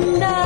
ทัน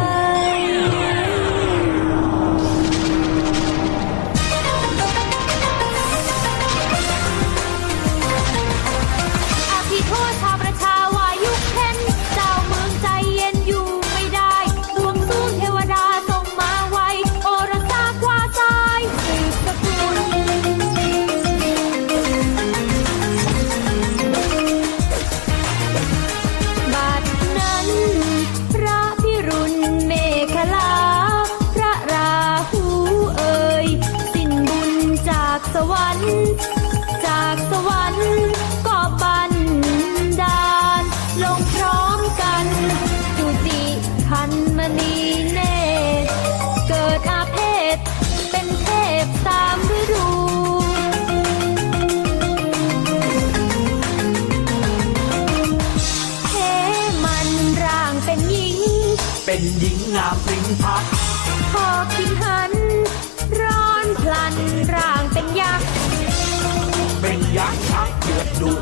สวรรค์ จากสวรรค์ก็บันดาล ลงพร้อมกันจุติพันมณีเนตรเกิดอาเพศ เป็นเทพตามฤดู เทมันร่างเป็นหญิง เป็นหญิงงามพริ้งพัก พอคิดหัน ร้อนพลันร่างเป็นยักษ์ เป็นยักษ์ชักเดือดดุ